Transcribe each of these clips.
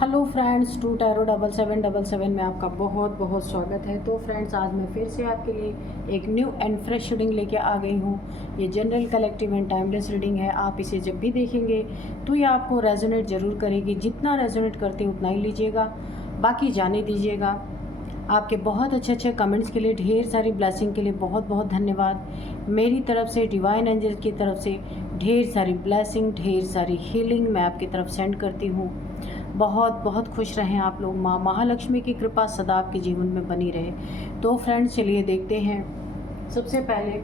Hello friends, to tarot 7777 में आपका बहुत बहुत स्वागत है। तो फ्रेंड्स, आज मैं फिर से आपके लिए एक न्यू एंड फ्रेश रीडिंग लेके आ गई हूँ। ये general, collective and timeless reading है। आप इसे जब भी देखेंगे तो ये आपको रेजोनेट ज़रूर करेगी। जितना रेजोनेट करते उतना ही लीजिएगा, बाकी जाने दीजिएगा। आपके बहुत अच्छे अच्छे कमेंट्स के लिए, ढेर सारी ब्लेसिंग के लिए बहुत बहुत धन्यवाद। मेरी तरफ से, डिवाइन एंजल की तरफ से ढेर सारी ब्लेसिंग, ढेर सारी हीलिंग मैं आपकी तरफ सेंड करती हूँ। बहुत बहुत खुश रहें आप लोग। माँ महालक्ष्मी की कृपा सदा आपके जीवन में बनी रहे। तो फ्रेंड्स, चलिए देखते हैं। सबसे पहले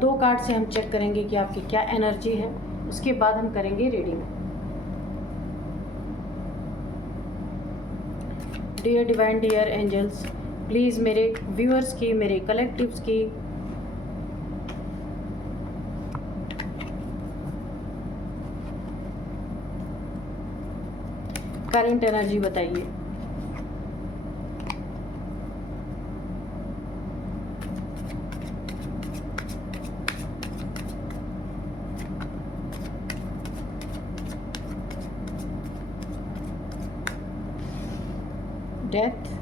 2 कार्ड से हम चेक करेंगे कि आपकी क्या एनर्जी है। उसके बाद हम करेंगे reading. Dear divine, dear angels, please मेरे व्यूअर्स की, मेरे कलेक्टिव्स की करंट एनर्जी बताइए। Death,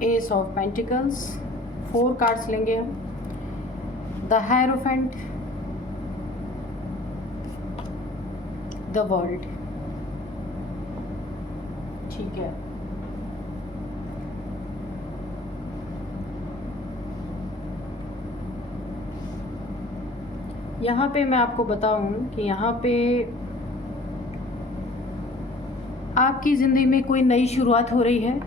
ace of pentacles. 4 cards लेंगे हम। The hierophant, the world. ठीक है, यहाँ पे मैं आपको बताऊं कि यहाँ पे आपकी ज़िंदगी में कोई नई शुरुआत हो रही है।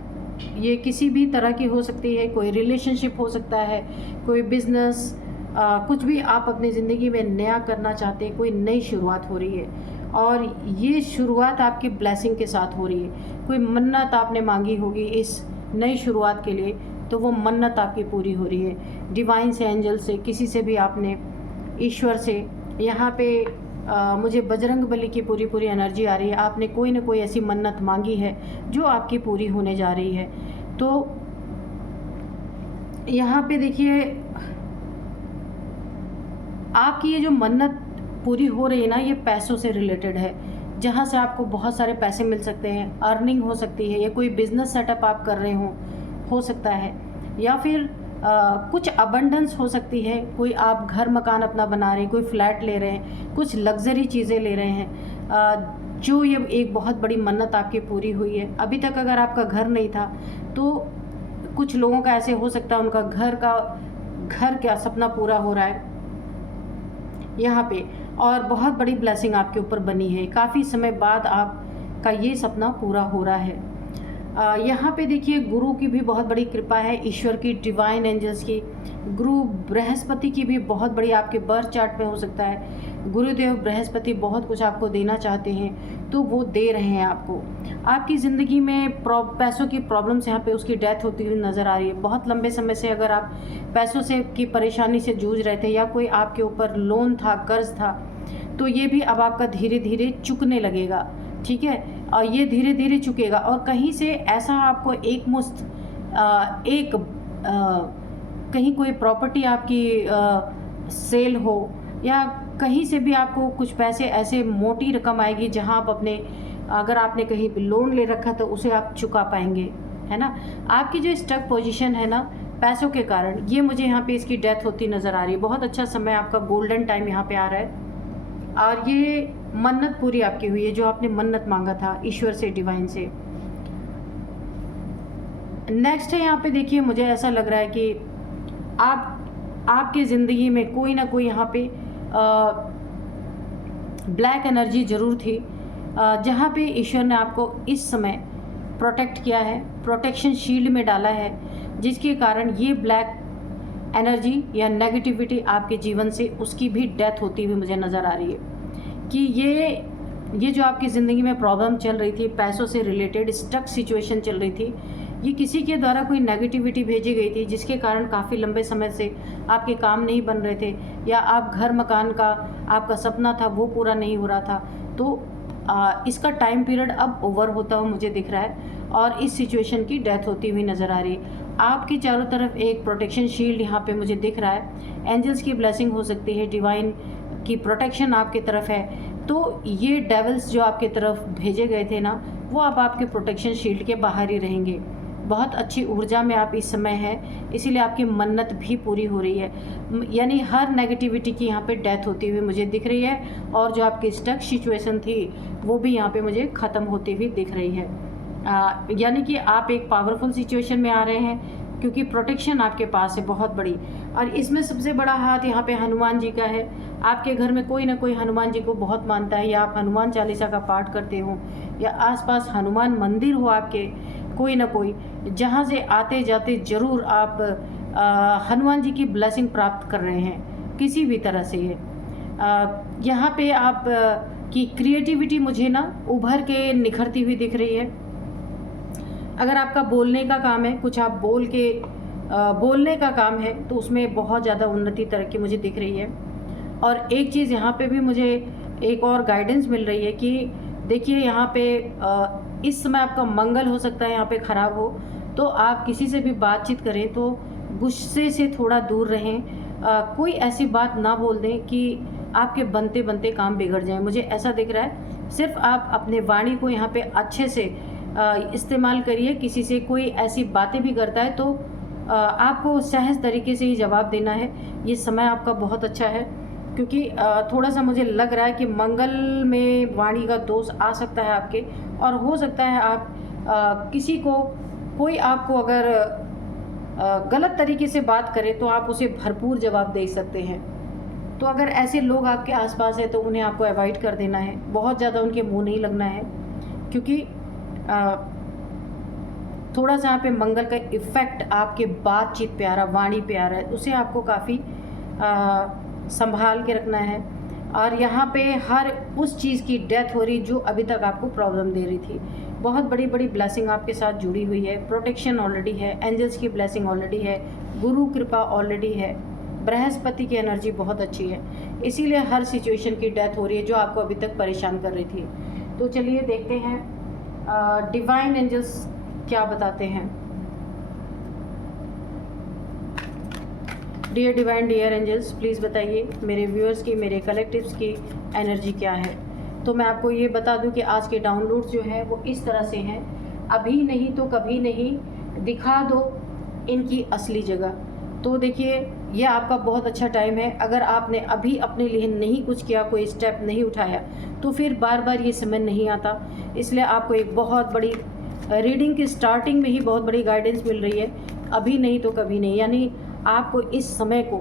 ये किसी भी तरह की हो सकती है, कोई रिलेशनशिप हो सकता है, कोई बिजनेस, कुछ भी आप अपनी ज़िंदगी में नया करना चाहते हैं। कोई नई शुरुआत हो रही है और ये शुरुआत आपकी ब्लेसिंग के साथ हो रही है। कोई मन्नत आपने मांगी होगी इस नई शुरुआत के लिए, तो वो मन्नत आपकी पूरी हो रही है। डिवाइन से, एंजल से, किसी से भी आपने, ईश्वर से, यहाँ पे मुझे बजरंग बली की पूरी पूरी एनर्जी आ रही है। आपने कोई ना कोई ऐसी मन्नत मांगी है जो आपकी पूरी होने जा रही है। तो यहाँ पे देखिए, आपकी ये जो मन्नत पूरी हो रही है ना, ये पैसों से रिलेटेड है। जहाँ से आपको बहुत सारे पैसे मिल सकते हैं, अर्निंग हो सकती है, या कोई बिजनेस सेटअप आप कर रहे हो सकता है, या फिर कुछ अबंडेंस हो सकती है। कोई आप घर मकान अपना बना रहे हैं, कोई फ्लैट ले रहे हैं, कुछ लग्जरी चीज़ें ले रहे हैं, जो ये एक बहुत बड़ी मन्नत आपकी पूरी हुई है। अभी तक अगर आपका घर नहीं था तो कुछ लोगों का ऐसे हो सकता है उनका घर का सपना पूरा हो रहा है यहाँ पे, और बहुत बड़ी ब्लेसिंग आपके ऊपर बनी है। काफ़ी समय बाद आपका ये सपना पूरा हो रहा है। यहाँ पे देखिए, गुरु की भी बहुत बड़ी कृपा है, ईश्वर की, डिवाइन एंजल्स की। गुरु बृहस्पति की भी बहुत बड़ी आपके बर्थ चार्ट में हो सकता है। गुरुदेव बृहस्पति बहुत कुछ आपको देना चाहते हैं, तो वो दे रहे हैं आपको। आपकी ज़िंदगी में पैसों की प्रॉब्लम्स, यहाँ पे उसकी डेथ होती हुई नज़र आ रही है। बहुत लंबे समय से अगर आप पैसों से की परेशानी से जूझ रहे थे, या कोई आपके ऊपर लोन था, कर्ज था, तो ये भी अब आपका धीरे धीरे चुकने लगेगा। ठीक है, और ये धीरे धीरे चुकेगा। और कहीं से ऐसा आपको एक मुश्त कहीं कोई प्रॉपर्टी आपकी सेल हो, या कहीं से भी आपको कुछ पैसे, ऐसे मोटी रकम आएगी जहां आप अपने, अगर आपने कहीं पे लोन ले रखा तो उसे आप चुका पाएंगे, है ना। आपकी जो स्टक पोजीशन है ना पैसों के कारण, ये मुझे यहाँ पे इसकी डेथ होती नज़र आ रही है। बहुत अच्छा समय, आपका गोल्डन टाइम यहाँ पे आ रहा है, और ये मन्नत पूरी आपकी हुई है, जो आपने मन्नत मांगा था ईश्वर से, डिवाइन से। नेक्स्ट है, यहाँ पे देखिए, मुझे ऐसा लग रहा है कि आपकी ज़िंदगी में कोई ना कोई यहाँ पे ब्लैक एनर्जी ज़रूर थी, जहाँ पे ईश्वर ने आपको इस समय प्रोटेक्ट किया है, प्रोटेक्शन शील्ड में डाला है, जिसके कारण ये ब्लैक एनर्जी या नेगेटिविटी आपके जीवन से, उसकी भी डेथ होती हुई मुझे नज़र आ रही है। कि ये जो आपकी ज़िंदगी में प्रॉब्लम चल रही थी, पैसों से रिलेटेड स्टक सिचुएशन चल रही थी, ये किसी के द्वारा कोई नेगेटिविटी भेजी गई थी, जिसके कारण काफ़ी लंबे समय से आपके काम नहीं बन रहे थे, या आप घर मकान का आपका सपना था वो पूरा नहीं हो रहा था। तो इसका टाइम पीरियड अब ओवर होता हुआ मुझे दिख रहा है और इस सिचुएशन की डेथ होती हुई नज़र आ रही है। आपकी चारों तरफ एक प्रोटेक्शन शील्ड यहाँ पे मुझे दिख रहा है। एंजल्स की ब्लेसिंग हो सकती है, डिवाइन की प्रोटेक्शन आपकी तरफ है। तो ये डेविल्स जो आपकी तरफ भेजे गए थे ना, वो अब आपके प्रोटेक्शन शील्ड के बाहर ही रहेंगे। बहुत अच्छी ऊर्जा में आप इस समय हैं, इसीलिए आपकी मन्नत भी पूरी हो रही है। यानी हर नेगेटिविटी की यहाँ पे डेथ होती हुई मुझे दिख रही है और जो आपकी स्टक सिचुएशन थी वो भी यहाँ पे मुझे ख़त्म होती हुई दिख रही है। यानी कि आप एक पावरफुल सिचुएशन में आ रहे हैं क्योंकि प्रोटेक्शन आपके पास है बहुत बड़ी। और इसमें सबसे बड़ा हाथ यहाँ पे हनुमान जी का है। आपके घर में कोई ना कोई हनुमान जी को बहुत मानता है, या आप हनुमान चालीसा का पाठ करते हो, या आसपास हनुमान मंदिर हो आपके कोई ना कोई, जहाँ से आते जाते ज़रूर आप हनुमान जी की ब्लेसिंग प्राप्त कर रहे हैं किसी भी तरह से। यहाँ पे आप की क्रिएटिविटी मुझे ना उभर के निखरती हुई दिख रही है। अगर आपका बोलने का काम है, कुछ आप बोलने का काम है, तो उसमें बहुत ज़्यादा उन्नति तरक्की मुझे दिख रही है। और एक चीज़ यहाँ पे भी मुझे एक और गाइडेंस मिल रही है कि देखिए यहाँ पे इस समय आपका मंगल हो सकता है यहाँ पे ख़राब हो, तो आप किसी से भी बातचीत करें तो गुस्से से थोड़ा दूर रहें। कोई ऐसी बात ना बोल दें कि आपके बनते बनते काम बिगड़ जाए, मुझे ऐसा दिख रहा है। सिर्फ आप अपने वाणी को यहाँ पे अच्छे से इस्तेमाल करिए। किसी से कोई ऐसी बातें भी करता है तो आपको सहज तरीके से ही जवाब देना है। ये समय आपका बहुत अच्छा है क्योंकि थोड़ा सा मुझे लग रहा है कि मंगल में वाणी का दोष आ सकता है आपके, और हो सकता है आप किसी को, कोई आपको अगर गलत तरीके से बात करे तो आप उसे भरपूर जवाब दे सकते हैं। तो अगर ऐसे लोग आपके आसपास हैं तो उन्हें आपको अवॉइड कर देना है, बहुत ज़्यादा उनके मुंह नहीं लगना है, क्योंकि थोड़ा सा यहाँ पे मंगल का इफ़ेक्ट आपके बातचीत पे आ रहा, वाणी पे आ रहा है, उसे आपको काफ़ी संभाल के रखना है। और यहाँ पे हर उस चीज़ की डेथ हो रही जो अभी तक आपको प्रॉब्लम दे रही थी। बहुत बड़ी बड़ी ब्लेसिंग आपके साथ जुड़ी हुई है, प्रोटेक्शन ऑलरेडी है, एंजल्स की ब्लेसिंग ऑलरेडी है, गुरु कृपा ऑलरेडी है, बृहस्पति की एनर्जी बहुत अच्छी है, इसीलिए हर सिचुएशन की डेथ हो रही है जो आपको अभी तक परेशान कर रही थी। तो चलिए देखते हैं डिवाइन एंजल्स क्या बताते हैं। Dear divine, dear angels, please बताइए मेरे व्यूअर्स की, मेरे कलेक्टिव्स की एनर्जी क्या है। तो मैं आपको ये बता दूं कि आज के डाउनलोड्स जो हैं वो इस तरह से हैं। अभी नहीं तो कभी नहीं, दिखा दो इनकी असली जगह। तो देखिए ये आपका बहुत अच्छा टाइम है। अगर आपने अभी अपने लिए नहीं कुछ किया, कोई स्टेप नहीं उठाया, तो फिर बार बार ये समय नहीं आता। इसलिए आपको एक बहुत बड़ी रीडिंग की स्टार्टिंग में ही बहुत बड़ी गाइडेंस मिल रही है, अभी नहीं तो कभी नहीं। यानी आपको इस समय को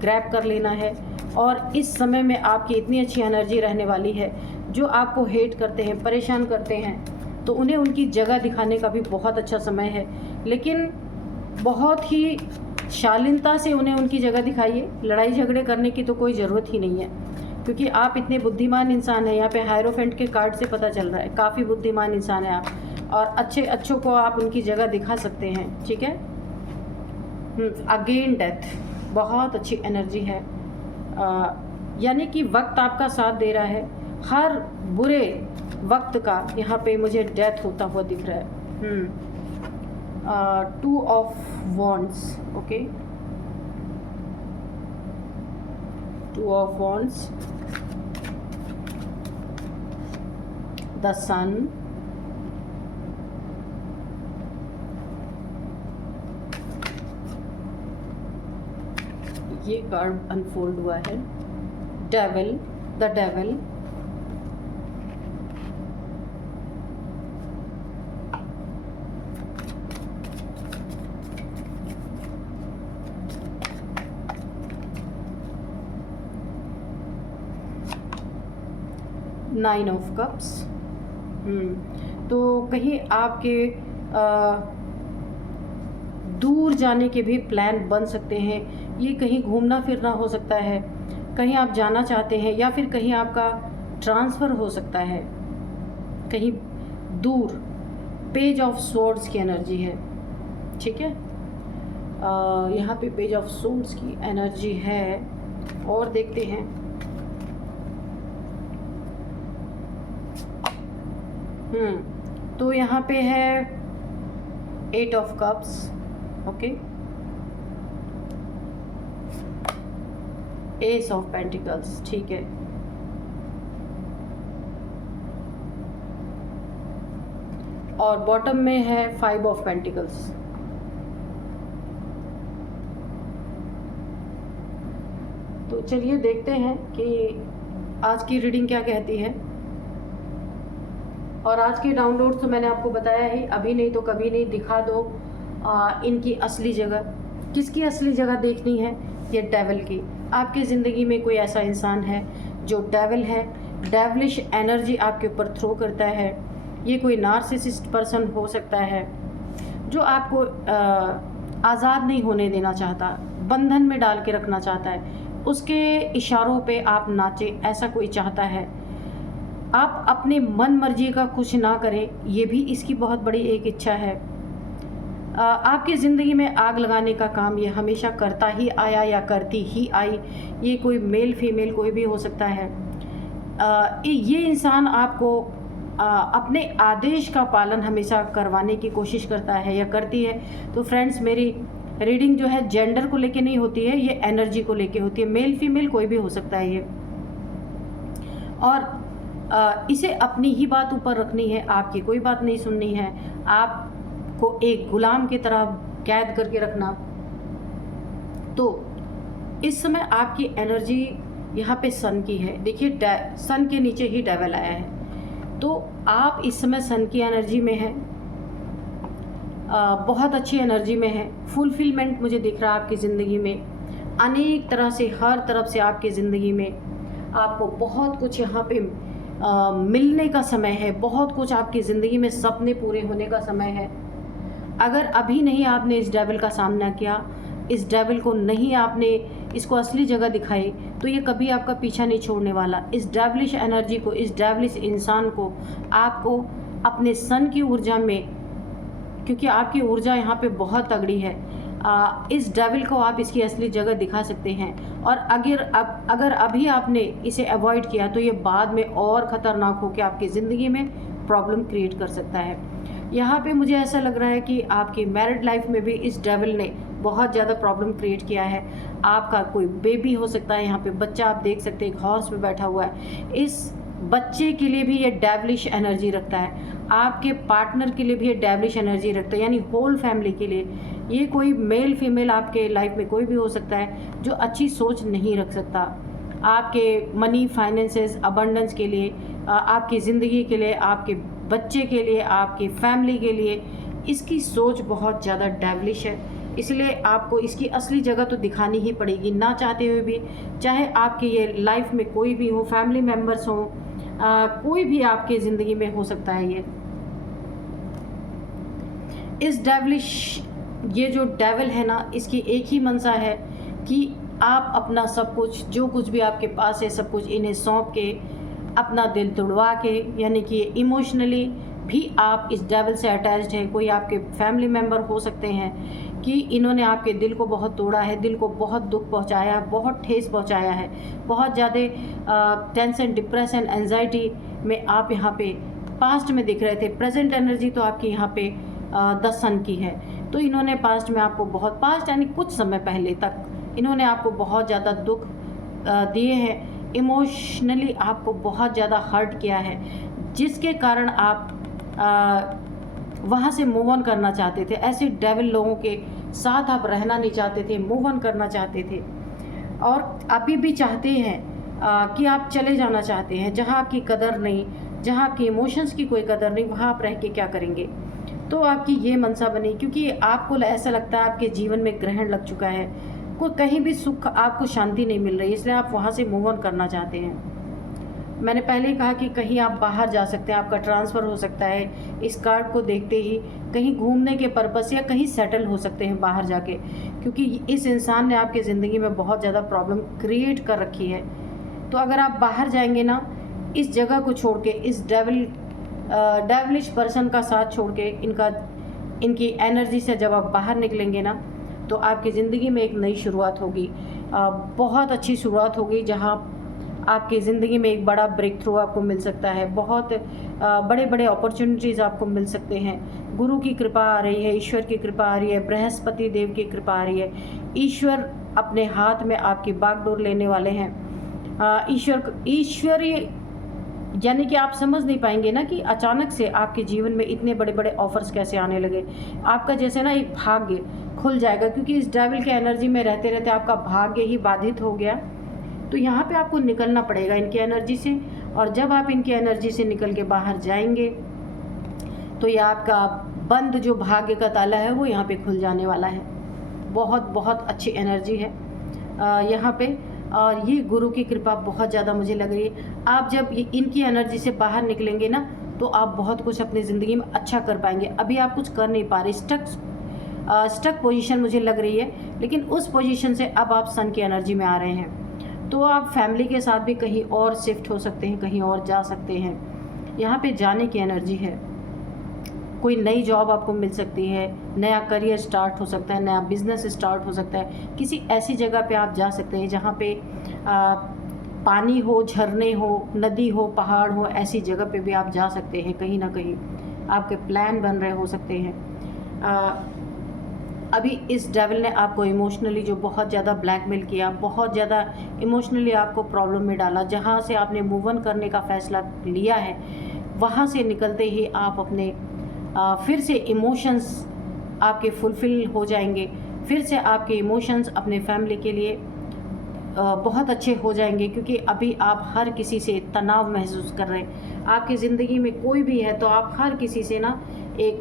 ग्रैब कर लेना है, और इस समय में आपकी इतनी अच्छी एनर्जी रहने वाली है। जो आपको हेट करते हैं, परेशान करते हैं, तो उन्हें उनकी जगह दिखाने का भी बहुत अच्छा समय है, लेकिन बहुत ही शालीनता से उन्हें उनकी जगह दिखाइए। लड़ाई झगड़े करने की तो कोई ज़रूरत ही नहीं है, क्योंकि आप इतने बुद्धिमान इंसान हैं। यहाँ पे हायरोफेंट के कार्ड से पता चल रहा है, काफ़ी बुद्धिमान इंसान है आप, और अच्छों को आप उनकी जगह दिखा सकते हैं। ठीक है। अगेन डेथ, बहुत अच्छी एनर्जी है। यानी कि वक्त आपका साथ दे रहा है। हर बुरे वक्त का यहाँ पे मुझे डेथ होता हुआ दिख रहा है। 2 of wands, okay, 2 of wands, the sun, ये कार्ड अनफोल्ड हुआ है, devil, the devil, nine of cups. तो कहीं आपके दूर जाने के भी प्लान बन सकते हैं। ये कहीं घूमना फिरना हो सकता है, कहीं आप जाना चाहते हैं, या फिर कहीं आपका ट्रांसफ़र हो सकता है कहीं दूर। पेज ऑफ स्वॉर्ड्स की एनर्जी है। ठीक है, यहाँ पे पेज ऑफ स्वॉर्ड्स की एनर्जी है। और देखते हैं तो यहाँ पे है 8 of cups, okay, S of pentacles, ठीक है, और बॉटम में है 5 ऑफ पेंटिकल्स। तो चलिए देखते हैं कि आज की रीडिंग क्या कहती है। और आज के डाउनलोड तो मैंने आपको बताया ही, अभी नहीं तो कभी नहीं, दिखा दो इनकी असली जगह। किसकी असली जगह देखनी है? ये डेविल की। आपकी ज़िंदगी में कोई ऐसा इंसान है जो डेविल है, डेविलिश एनर्जी आपके ऊपर थ्रो करता है। ये कोई नार्सिसिस्ट पर्सन हो सकता है जो आपको आज़ाद नहीं होने देना चाहता, बंधन में डाल के रखना चाहता है, उसके इशारों पे आप नाचे, ऐसा कोई चाहता है। आप अपने मन मर्जी का कुछ ना करें, ये भी इसकी बहुत बड़ी एक इच्छा है। आपकी ज़िंदगी में आग लगाने का काम ये हमेशा करता ही आया या करती ही आई। ये कोई मेल फीमेल कोई भी हो सकता है। ये इंसान आपको अपने आदेश का पालन हमेशा करवाने की कोशिश करता है या करती है। तो फ्रेंड्स, मेरी रीडिंग जो है जेंडर को लेके नहीं होती है, ये एनर्जी को लेके होती है। मेल फीमेल कोई भी हो सकता है ये, और इसे अपनी ही बात ऊपर रखनी है, आपकी कोई बात नहीं सुननी है, आपको एक गुलाम की तरह कैद करके रखना। तो इस समय आपकी एनर्जी यहाँ पे सन की है। देखिए, सन के नीचे ही डेविल आया है, तो आप इस समय सन की एनर्जी में हैं, बहुत अच्छी एनर्जी में है। फुलफिलमेंट मुझे दिख रहा है आपकी ज़िंदगी में, अनेक तरह से, हर तरफ से आपकी ज़िंदगी में आपको बहुत कुछ यहाँ पे मिलने का समय है। बहुत कुछ आपकी ज़िंदगी में सपने पूरे होने का समय है। अगर अभी नहीं आपने इस डेविल का सामना किया, इस डेविल को नहीं आपने इसको असली जगह दिखाई, तो ये कभी आपका पीछा नहीं छोड़ने वाला। इस डेविलिश एनर्जी को, इस डेविलिश इंसान को आपको अपने सन की ऊर्जा में, क्योंकि आपकी ऊर्जा यहाँ पे बहुत तगड़ी है, इस डेविल को आप इसकी असली जगह दिखा सकते हैं। और अगर अभी आपने इसे अवॉइड किया तो ये बाद में और ख़तरनाक होकर आपकी ज़िंदगी में प्रॉब्लम क्रिएट कर सकता है। यहाँ पे मुझे ऐसा लग रहा है कि आपकी मैरिड लाइफ में भी इस डेविल ने बहुत ज़्यादा प्रॉब्लम क्रिएट किया है। आपका कोई बेबी हो सकता है, यहाँ पे बच्चा आप देख सकते हैं, एक हॉर्स पे बैठा हुआ है। इस बच्चे के लिए भी ये डेविलिश एनर्जी रखता है, आपके पार्टनर के लिए भी ये डेविलिश एनर्जी रखता है, यानी होल फैमिली के लिए। ये कोई मेल फीमेल आपके लाइफ में कोई भी हो सकता है जो अच्छी सोच नहीं रख सकता आपके मनी, फाइनेंसेस, अबंडेंस के लिए, आपकी ज़िंदगी के लिए, आपके बच्चे के लिए, आपकी फैमिली के लिए। इसकी सोच बहुत ज़्यादा डेविलिश है, इसलिए आपको इसकी असली जगह तो दिखानी ही पड़ेगी, ना चाहते हुए भी। चाहे आपकी ये लाइफ में कोई भी हो, फैमिली मेम्बर्स हो, कोई भी आपके ज़िंदगी में हो सकता है। ये इस डेविलिश, ये जो डेविल है ना, इसकी एक ही मंशा है कि आप अपना सब कुछ, जो कुछ भी आपके पास है, सब कुछ इन्हें सौंप के, अपना दिल तोड़वा के, यानी कि इमोशनली भी आप इस डेविल से अटैच्ड है। कोई आपके फैमिली मेम्बर हो सकते हैं कि इन्होंने आपके दिल को बहुत तोड़ा है, दिल को बहुत दुख पहुंचाया है, बहुत ठेस पहुंचाया है, बहुत ज़्यादा टेंशन, डिप्रेशन, एंजाइटी में आप यहाँ पे पास्ट में दिख रहे थे। प्रेजेंट एनर्जी तो आपकी यहाँ पे 10 सन की है। तो इन्होंने पास्ट में आपको बहुत, पास्ट यानी कुछ समय पहले तक इन्होंने आपको बहुत ज़्यादा दुख दिए हैं, इमोशनली आपको बहुत ज़्यादा हर्ट किया है, जिसके कारण आप वहाँ से मूव ऑन करना चाहते थे। ऐसे डेविल लोगों के साथ आप रहना नहीं चाहते थे, मूव ऑन करना चाहते थे, और अभी भी चाहते हैं कि आप चले जाना चाहते हैं। जहाँ आपकी कदर नहीं, जहाँ आपके इमोशंस की कोई कदर नहीं, वहाँ आप रह के क्या करेंगे। तो आपकी ये मनसा बनी, क्योंकि आपको ऐसा लगता है आपके जीवन में ग्रहण लग चुका है, कोई कहीं भी सुख, आपको शांति नहीं मिल रही, इसलिए आप वहाँ से मूव ऑन करना चाहते हैं। मैंने पहले ही कहा कि कहीं आप बाहर जा सकते हैं, आपका ट्रांसफ़र हो सकता है। इस कार्ड को देखते ही कहीं घूमने के पर्पस या कहीं सेटल हो सकते हैं बाहर जाके, क्योंकि इस इंसान ने आपके ज़िंदगी में बहुत ज़्यादा प्रॉब्लम क्रिएट कर रखी है। तो अगर आप बाहर जाएंगे ना, इस जगह को छोड़ के, इस डेविलिश पर्सन का साथ छोड़ के, इनकी एनर्जी से जब आप बाहर निकलेंगे ना, तो आपकी ज़िंदगी में एक नई शुरुआत होगी, बहुत अच्छी शुरुआत होगी, जहाँ आपकी ज़िंदगी में एक बड़ा ब्रेक थ्रू आपको मिल सकता है, बहुत बड़े बड़े अपॉर्चुनिटीज़ आपको मिल सकते हैं। गुरु की कृपा आ रही है, ईश्वर की कृपा आ रही है, बृहस्पति देव की कृपा आ रही है। ईश्वर अपने हाथ में आपकी बागडोर लेने वाले हैं। ईश्वरीय यानी कि आप समझ नहीं पाएंगे ना कि अचानक से आपके जीवन में इतने बड़े बड़े ऑफर्स कैसे आने लगे। आपका जैसे ना एक भाग्य खुल जाएगा, क्योंकि इस डेविल के एनर्जी में रहते रहते आपका भाग्य ही बाधित हो गया। तो यहाँ पे आपको निकलना पड़ेगा इनकी एनर्जी से, और जब आप इनकी एनर्जी से निकल के बाहर जाएंगे तो ये आपका बंद जो भाग्य का ताला है वो यहाँ पे खुल जाने वाला है। बहुत बहुत अच्छी एनर्जी है यहाँ पे, और ये गुरु की कृपा बहुत ज़्यादा मुझे लग रही है। आप जब इनकी एनर्जी से बाहर निकलेंगे ना तो आप बहुत कुछ अपनी ज़िंदगी में अच्छा कर पाएंगे। अभी आप कुछ कर नहीं पा रहे, स्टक पोजीशन मुझे लग रही है, लेकिन उस पोजीशन से अब आप सन की एनर्जी में आ रहे हैं। तो आप फैमिली के साथ भी कहीं और शिफ्ट हो सकते हैं, कहीं और जा सकते हैं। यहाँ पे जाने की एनर्जी है। कोई नई जॉब आपको मिल सकती है, नया करियर स्टार्ट हो सकता है, नया बिजनेस स्टार्ट हो सकता है। किसी ऐसी जगह पे आप जा सकते हैं जहाँ पे पानी हो, झरने हो, नदी हो, पहाड़ हो, ऐसी जगह पे भी आप जा सकते हैं। कहीं ना कहीं आपके प्लान बन रहे हो सकते हैं। अभी इस डेविल ने आपको इमोशनली जो बहुत ज़्यादा ब्लैकमेल किया, बहुत ज़्यादा इमोशनली आपको प्रॉब्लम में डाला, जहाँ से आपने मूव ऑन करने का फैसला लिया है, वहाँ से निकलते ही आप अपने फिर से इमोशंस आपके फुलफ़िल हो जाएंगे। फिर से आपके इमोशंस अपने फैमिली के लिए बहुत अच्छे हो जाएंगे, क्योंकि अभी आप हर किसी से तनाव महसूस कर रहे हैं। आपकी ज़िंदगी में कोई भी है तो आप हर किसी से ना एक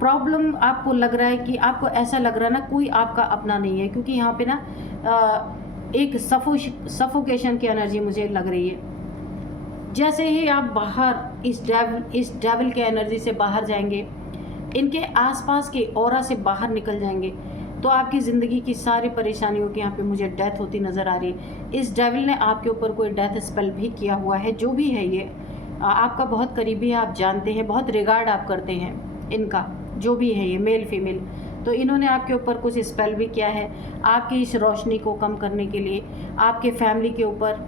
प्रॉब्लम आपको लग रहा है, कि आपको ऐसा लग रहा है ना कोई आपका अपना नहीं है, क्योंकि यहाँ पे ना एक सफोकेशन की एनर्जी मुझे लग रही है। जैसे ही आप बाहर इस डेविल के एनर्जी से बाहर जाएंगे, इनके आसपास के ऑरा से बाहर निकल जाएंगे, तो आपकी ज़िंदगी की सारी परेशानियों की यहाँ पे मुझे डेथ होती नज़र आ रही है। इस डेविल ने आपके ऊपर कोई डेथ स्पेल भी किया हुआ है। जो भी है ये आपका बहुत करीबी है, आप जानते हैं, बहुत रिगार्ड आप करते हैं इनका, जो भी है ये मेल फीमेल। तो इन्होंने आपके ऊपर कुछ स्पेल भी किया है आपकी इस रोशनी को कम करने के लिए, आपके फैमिली के ऊपर,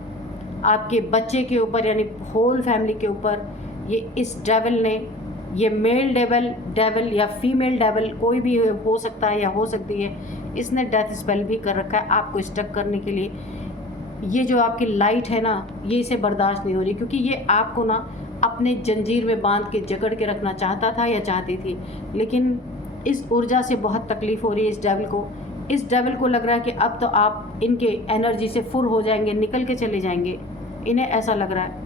आपके बच्चे के ऊपर, यानी होल फैमिली के ऊपर। ये इस डेविल ने, ये मेल डेविल या फीमेल डेविल कोई भी हो सकता है या हो सकती है, इसने डेथ स्पेल भी कर रखा है आपको स्टक करने के लिए। ये जो आपकी लाइट है ना, ये इसे बर्दाश्त नहीं हो रही, क्योंकि ये आपको ना अपने जंजीर में बांध के जकड़ के रखना चाहता था या चाहती थी, लेकिन इस ऊर्जा से बहुत तकलीफ़ हो रही है इस डेविल को। इस डेविल को लग रहा है कि अब तो आप इनके एनर्जी से फुर हो जाएंगे, निकल के चले जाएंगे, इन्हें ऐसा लग रहा है।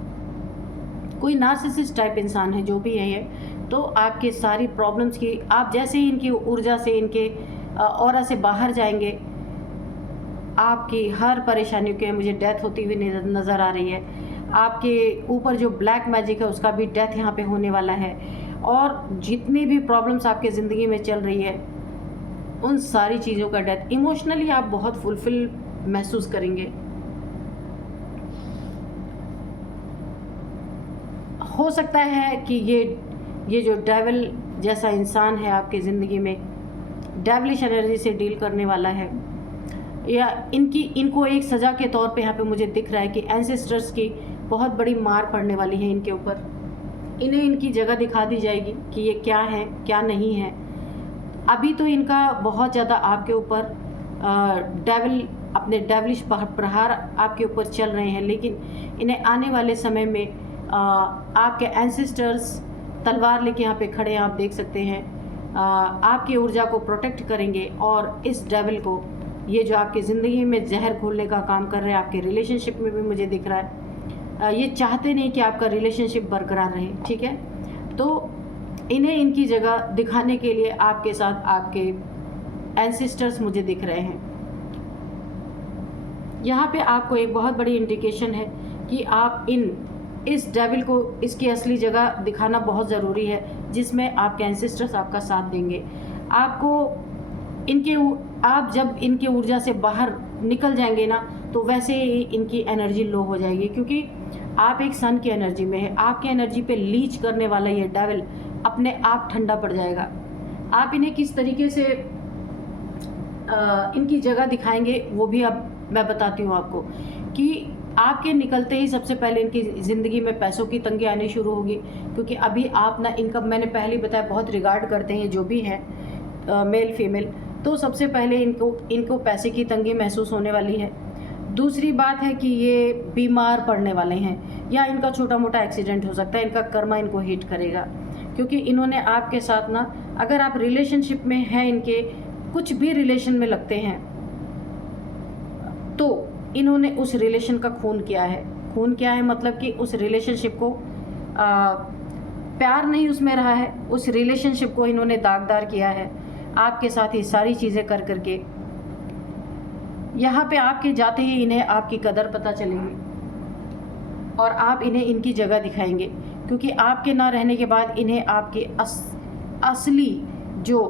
कोई नार्सिसिस्ट टाइप इंसान है जो भी है ये, तो आपके सारी प्रॉब्लम्स की, आप जैसे ही इनकी ऊर्जा से, इनके ऑरा से बाहर जाएंगे, आपकी हर परेशानियों के मुझे डेथ होती हुई नज़र आ रही है। आपके ऊपर जो ब्लैक मैजिक है उसका भी डेथ यहाँ पे होने वाला है, और जितनी भी प्रॉब्लम्स आपके ज़िंदगी में चल रही है उन सारी चीज़ों का डेथ। इमोशनली आप बहुत फुलफिल महसूस करेंगे। हो सकता है कि ये जो डेविल जैसा इंसान है आपकी ज़िंदगी में, डेविलिश एनर्जी से डील करने वाला है, या इनको एक सज़ा के तौर पे यहाँ पे मुझे दिख रहा है कि एंसेस्टर्स की बहुत बड़ी मार पड़ने वाली है इनके ऊपर। इन्हें इनकी जगह दिखा दी जाएगी कि ये क्या है क्या नहीं है। अभी तो इनका बहुत ज़्यादा आपके ऊपर डेविल, अपने डेविलिश प्रहार आपके ऊपर चल रहे हैं, लेकिन इन्हें आने वाले समय में आपके एंसेस्टर्स तलवार लेके यहाँ पे खड़े हैं, आप देख सकते हैं, आपकी ऊर्जा को प्रोटेक्ट करेंगे। और इस डेविल को, ये जो आपकी ज़िंदगी में जहर घोलने का काम कर रहे हैं, आपके रिलेशनशिप में भी मुझे दिख रहा है, ये चाहते नहीं कि आपका रिलेशनशिप बरकरार रहे, ठीक है। तो इन्हें इनकी जगह दिखाने के लिए आपके साथ आपके एंसेस्टर्स मुझे दिख रहे हैं। यहाँ पे आपको एक बहुत बड़ी इंडिकेशन है कि आप इस डेविल को इसकी असली जगह दिखाना बहुत ज़रूरी है, जिसमें आपके एंसेस्टर्स आपका साथ देंगे। आप जब इनके ऊर्जा से बाहर निकल जाएंगे ना, तो वैसे ही इनकी एनर्जी लो हो जाएगी, क्योंकि आप एक सन की एनर्जी में है। आपकी एनर्जी पे लीच करने वाला ये डेविल अपने आप ठंडा पड़ जाएगा। आप इन्हें किस तरीके से इनकी जगह दिखाएंगे वो भी अब मैं बताती हूँ आपको, कि आपके निकलते ही सबसे पहले इनकी ज़िंदगी में पैसों की तंगी आनी शुरू होगी, क्योंकि अभी आप ना इनका, मैंने पहले ही बताया, बहुत रिगार्ड करते हैं जो भी हैं मेल फीमेल, तो सबसे पहले इनको पैसे की तंगी महसूस होने वाली है। दूसरी बात है कि ये बीमार पड़ने वाले हैं, या इनका छोटा मोटा एक्सीडेंट हो सकता है, इनका कर्मा इनको हिट करेगा, क्योंकि इन्होंने आपके साथ ना, अगर आप रिलेशनशिप में हैं, इनके कुछ भी रिलेशन में लगते हैं, तो इन्होंने उस रिलेशन का खून किया है। खून किया है मतलब कि उस रिलेशनशिप को प्यार नहीं उसमें रहा है, उस रिलेशनशिप को इन्होंने दागदार किया है आपके साथ ही सारी चीज़ें कर करके। यहाँ पे आपके जाते ही इन्हें आपकी कदर पता चलेगी और आप इन्हें इनकी जगह दिखाएंगे, क्योंकि आपके ना रहने के बाद इन्हें आपके असली जो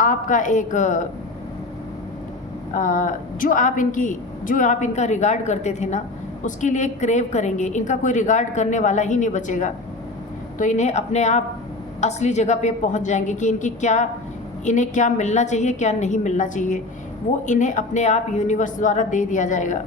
आपका एक जो आप इनका रिगार्ड करते थे ना, उसके लिए क्रेव करेंगे। इनका कोई रिगार्ड करने वाला ही नहीं बचेगा, तो इन्हें अपने आप असली जगह पे पहुंच जाएंगे कि इन्हें क्या मिलना चाहिए, क्या नहीं मिलना चाहिए, वो इन्हें अपने आप यूनिवर्स द्वारा दे दिया जाएगा।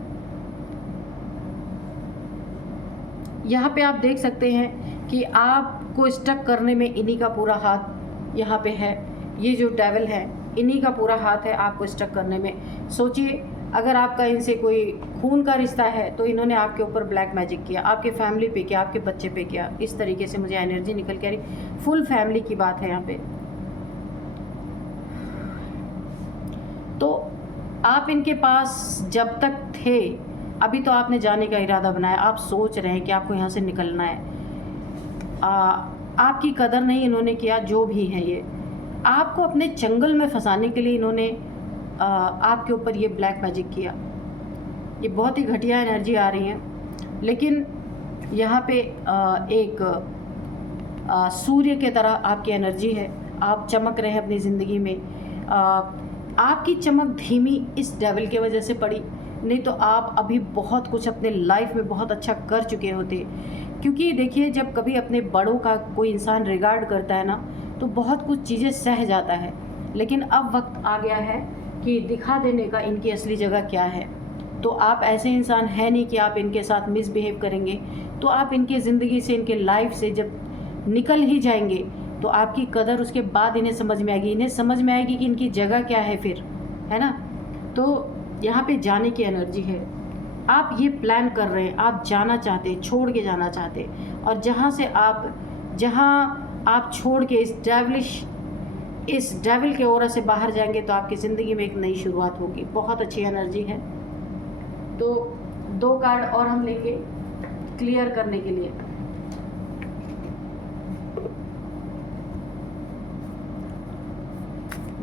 यहाँ पे आप देख सकते हैं कि आपको स्टक करने में इन्हीं का पूरा हाथ यहाँ पे है। ये जो डेविल है, इन्हीं का पूरा हाथ है आपको स्टक करने में। सोचिए, अगर आपका इनसे कोई खून का रिश्ता है तो इन्होंने आपके ऊपर ब्लैक मैजिक किया, आपके फैमिली पे किया, आपके बच्चे पे किया। इस तरीके से मुझे एनर्जी निकल के आ रही, फुल फैमिली की बात है यहाँ पे। तो आप इनके पास जब तक थे, अभी तो आपने जाने का इरादा बनाया, आप सोच रहे हैं कि आपको यहाँ से निकलना है। आपकी कदर नहीं इन्होंने किया, जो भी है ये आपको अपने चंगल में फंसाने के लिए इन्होंने आपके ऊपर ये ब्लैक मैजिक किया। ये बहुत ही घटिया एनर्जी आ रही है, लेकिन यहाँ पे एक सूर्य के तरह आपकी एनर्जी है। आप चमक रहे हैं अपनी ज़िंदगी में। आपकी चमक धीमी इस डेविल के वजह से पड़ी, नहीं तो आप अभी बहुत कुछ अपने लाइफ में बहुत अच्छा कर चुके होते। क्योंकि देखिए, जब कभी अपने बड़ों का कोई इंसान रिगार्ड करता है ना, तो बहुत कुछ चीज़ें सह जाता है। लेकिन अब वक्त आ गया है कि दिखा देने का इनकी असली जगह क्या है। तो आप ऐसे इंसान हैं नहीं कि आप इनके साथ मिसबिहेव करेंगे। तो आप इनकी ज़िंदगी से, इनके लाइफ से जब निकल ही जाएंगे तो आपकी कदर उसके बाद इन्हें समझ में आएगी। इन्हें समझ में आएगी कि इनकी जगह क्या है फिर, है ना। तो यहाँ पे जाने की एनर्जी है। आप ये प्लान कर रहे हैं, आप जाना चाहते, छोड़ के जाना चाहते, और जहाँ आप छोड़ के इस डेविल के ओरा से बाहर जाएंगे तो आपकी ज़िंदगी में एक नई शुरुआत होगी। बहुत अच्छी एनर्जी है। तो 2 कार्ड और हम लेंगे क्लियर करने के लिए।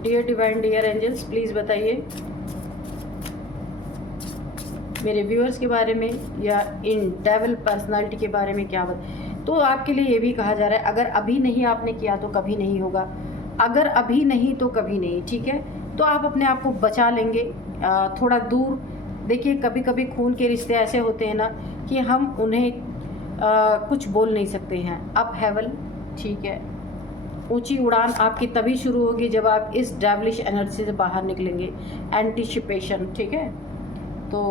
Dear divine, dear angels, please बताइए मेरे व्यूअर्स के बारे में या इन डेविल पर्सनालिटी के बारे में क्या तो आपके लिए ये भी कहा जा रहा है, अगर अभी नहीं आपने किया तो कभी नहीं होगा, अगर अभी नहीं तो कभी नहीं, ठीक है। तो आप अपने आप को बचा लेंगे थोड़ा दूर। देखिए, कभी कभी खून के रिश्ते ऐसे होते हैं ना कि हम उन्हें कुछ बोल नहीं सकते हैं। अप हेवल, ठीक है। ऊंची उड़ान आपकी तभी शुरू होगी जब आप इस डेविलिश एनर्जी से बाहर निकलेंगे। एंटिसिपेशन, ठीक है। तो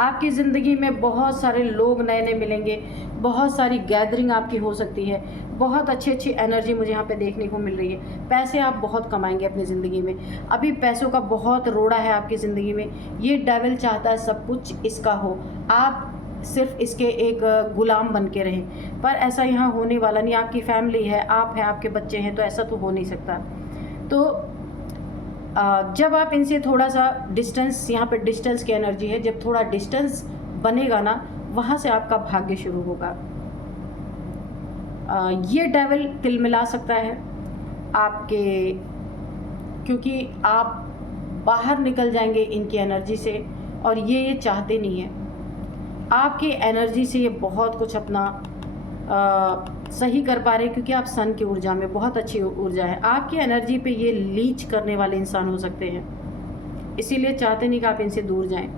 आपकी ज़िंदगी में बहुत सारे लोग नए नए मिलेंगे, बहुत सारी गैदरिंग आपकी हो सकती है, बहुत अच्छी एनर्जी मुझे यहाँ पे देखने को मिल रही है। पैसे आप बहुत कमाएंगे अपनी ज़िंदगी में। अभी पैसों का बहुत रोड़ा है आपकी ज़िंदगी में। ये डेविल चाहता है सब कुछ इसका हो, आप सिर्फ इसके एक गुलाम बन के रहें, पर ऐसा यहाँ होने वाला नहीं। आपकी फैमिली है, आप हैं, आपके बच्चे हैं, तो ऐसा तो हो नहीं सकता। तो जब आप इनसे थोड़ा सा डिस्टेंस, यहाँ पे डिस्टेंस की एनर्जी है, जब थोड़ा डिस्टेंस बनेगा ना, वहाँ से आपका भाग्य शुरू होगा। ये डेविल तिलमिला सकता है आपके, क्योंकि आप बाहर निकल जाएंगे इनकी एनर्जी से, और ये चाहते नहीं है। आपकी एनर्जी से ये बहुत कुछ अपना सही कर पा रहे हैं, क्योंकि आप सन की ऊर्जा में, बहुत अच्छी ऊर्जा है आपकी एनर्जी पे। ये लीच करने वाले इंसान हो सकते हैं, इसीलिए चाहते नहीं कि आप इनसे दूर जाएं।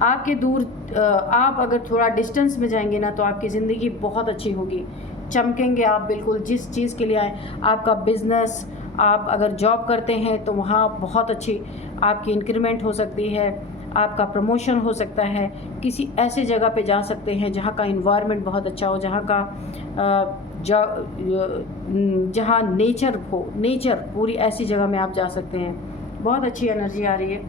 आप अगर थोड़ा डिस्टेंस में जाएंगे ना, तो आपकी ज़िंदगी बहुत अच्छी होगी, चमकेंगे आप बिल्कुल जिस चीज़ के लिए आए। आपका बिजनेस, आप अगर जॉब करते हैं तो वहाँ बहुत अच्छी आपकी इंक्रीमेंट हो सकती है। आपका प्रमोशन हो सकता है, किसी ऐसे जगह पे जा सकते हैं जहाँ का इन्वायरमेंट बहुत अच्छा हो, जहाँ नेचर हो, नेचर पूरी ऐसी जगह में आप जा सकते हैं। बहुत अच्छी एनर्जी आ रही है।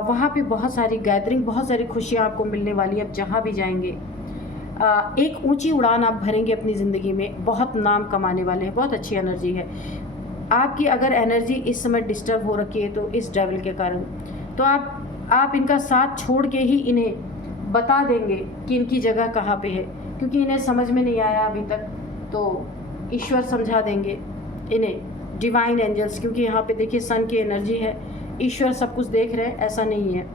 वहाँ पे बहुत सारी गैदरिंग, बहुत सारी खुशियाँ आपको मिलने वाली है। आप जहाँ भी जाएंगे एक ऊंची उड़ान आप भरेंगे अपनी ज़िंदगी में, बहुत नाम कमाने वाले हैं। बहुत अच्छी एनर्जी है आपकी। अगर एनर्जी इस समय डिस्टर्ब हो रखी है तो इस डेविल के कारण, तो आप इनका साथ छोड़ के ही इन्हें बता देंगे कि इनकी जगह कहाँ पे है, क्योंकि इन्हें समझ में नहीं आया अभी तक। तो ईश्वर समझा देंगे इन्हें, डिवाइन एंजल्स, क्योंकि यहाँ पे देखिए सन की एनर्जी है। ईश्वर सब कुछ देख रहे हैं, ऐसा नहीं है।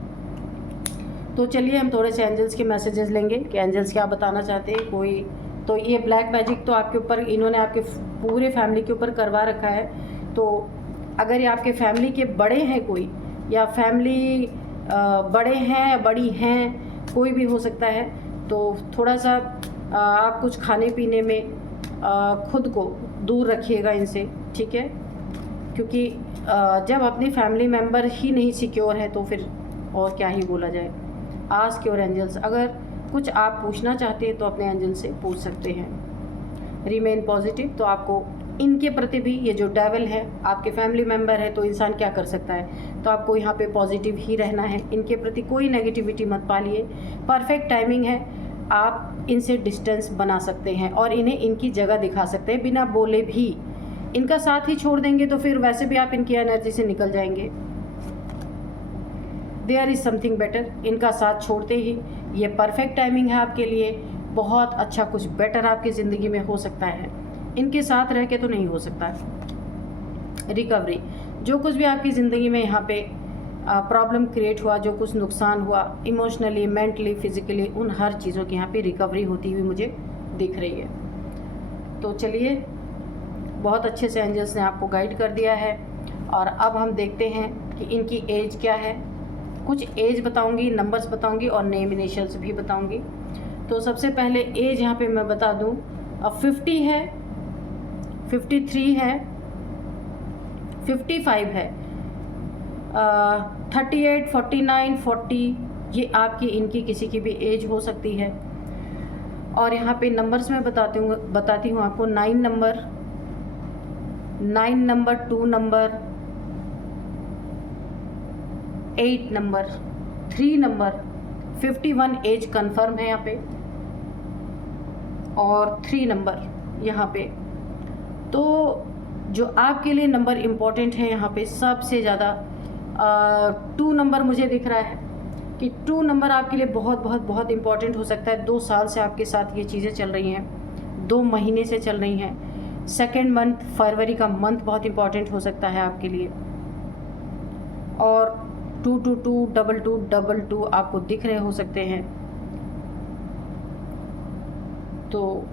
तो चलिए हम थोड़े से एंजल्स के मैसेजेस लेंगे कि एंजल्स क्या बताना चाहते हैं। कोई तो ये ब्लैक मैजिक तो आपके ऊपर, इन्होंने आपके पूरे फैमिली के ऊपर करवा रखा है। तो अगर ये आपके फैमिली के बड़े हैं कोई, या फैमिली बड़े हैं या बड़ी हैं, कोई भी हो सकता है, तो थोड़ा सा आप कुछ खाने पीने में खुद को दूर रखिएगा इनसे, ठीक है? क्योंकि जब अपनी फैमिली मेम्बर ही नहीं सिक्योर है तो फिर और क्या ही बोला जाए। आस्क योर एंजल्स, अगर कुछ आप पूछना चाहते हैं तो अपने एंजल से पूछ सकते हैं। रिमेन पॉजिटिव, तो आपको इनके प्रति भी, ये जो डेविल है आपके फैमिली मेम्बर है, तो इंसान क्या कर सकता है, तो आपको यहाँ पे पॉजिटिव ही रहना है। इनके प्रति कोई नेगेटिविटी मत पालिए। परफेक्ट टाइमिंग है, आप इनसे डिस्टेंस बना सकते हैं और इन्हें इनकी जगह दिखा सकते हैं बिना बोले भी। इनका साथ ही छोड़ देंगे तो फिर वैसे भी आप इनकी एनर्जी से निकल जाएंगे। देयर इज़ समथिंग बेटर, इनका साथ छोड़ते ही ये परफेक्ट टाइमिंग है आपके लिए। बहुत अच्छा कुछ बेटर आपकी ज़िंदगी में हो सकता है। इनके साथ रह के तो नहीं हो सकता है। रिकवरी, जो कुछ भी आपकी ज़िंदगी में यहाँ पे प्रॉब्लम क्रिएट हुआ, जो कुछ नुकसान हुआ इमोशनली, मेंटली, फिजिकली, उन हर चीज़ों की यहाँ पे रिकवरी होती हुई मुझे दिख रही है। तो चलिए, बहुत अच्छे से एंजल्स ने आपको गाइड कर दिया है। और अब हम देखते हैं कि इनकी एज क्या है। कुछ एज बताऊंगी, नंबर्स बताऊंगी और नेम इनिशियल्स भी बताऊंगी। तो सबसे पहले एज यहाँ पे मैं बता दूँ, 50 है, 53 है, 55 है, 38, 49, 40, ये आपकी इनकी किसी की भी एज हो सकती है। और यहाँ पे नंबर्स मैं बताती हूँ आपको। 9 number, 2 number, 8 number, 3 number, 51 as confirm है यहाँ पे, और 3 नंबर यहाँ पे। तो जो आपके लिए नंबर इम्पोर्टेंट है यहाँ पे सबसे ज़्यादा 2 नंबर मुझे दिख रहा है कि 2 नंबर आपके लिए बहुत बहुत बहुत इम्पोर्टेंट हो सकता है। 2 साल से आपके साथ ये चीज़ें चल रही हैं, 2 महीने से चल रही हैं। सेकेंड मंथ, फरवरी का मंथ बहुत इम्पोर्टेंट हो सकता है आपके लिए। और 222, 2222 आपको दिख रहे हो सकते हैं। तो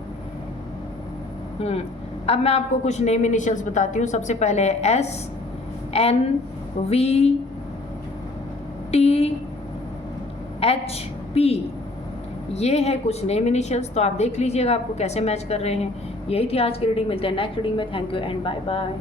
अब मैं आपको कुछ नेम इनिशियल्स बताती हूँ। सबसे पहले है SNVTHP, ये है कुछ नेम इनिशियल्स। तो आप देख लीजिएगा आपको कैसे मैच कर रहे हैं। यही थी आज की रीडिंग। मिलते हैं नेक्स्ट रीडिंग में। Thank you and bye bye.